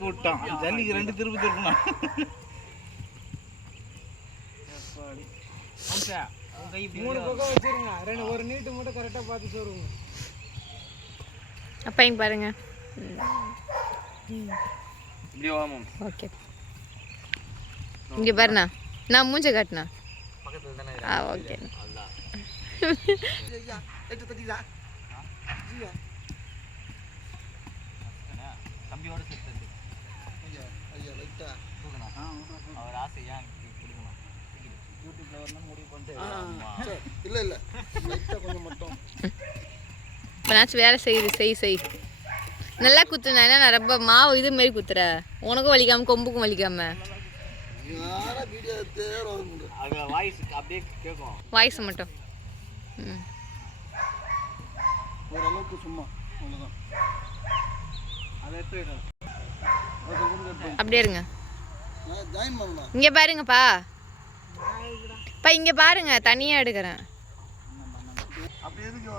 திருப்பி விட்டான். ஜல்லிக்கு 2 திருப்பி திருப்பினான். மூணு பக்கம் வச்சிருங்க. ஒரு நீட்டு மட்டும் கரெக்டாக பார்த்து சொல்லுங்க. அப்பா இங்கே பாருங்க. ஓகே இங்கே பாருண்ணா. நான் மூஞ்ச காட்டினா ஓகே. தம்பியோட சேர்த்து அவர் ஆசையா யூடியூப்ல வரணும் முடிவு பண்ணிட்டு இல்லை கொஞ்சம் மட்டும் இப்போனாச்சும் வேலை செய் நல்லா குத்துனா. என்ன நான் ரொம்ப மாவு இது மாரி குத்துற. உனக்கும் வலிக்காம கொம்புக்கும் வலிக்காம. வாய்ஸ் மட்டும் ஓரளவுக்கு சும்மா அப்படியே இருங்க. இங்கே பாருங்கப்பா. இங்கே பாருங்க, தனியாக எடுக்கிறேன். அப்படி எதுக்கு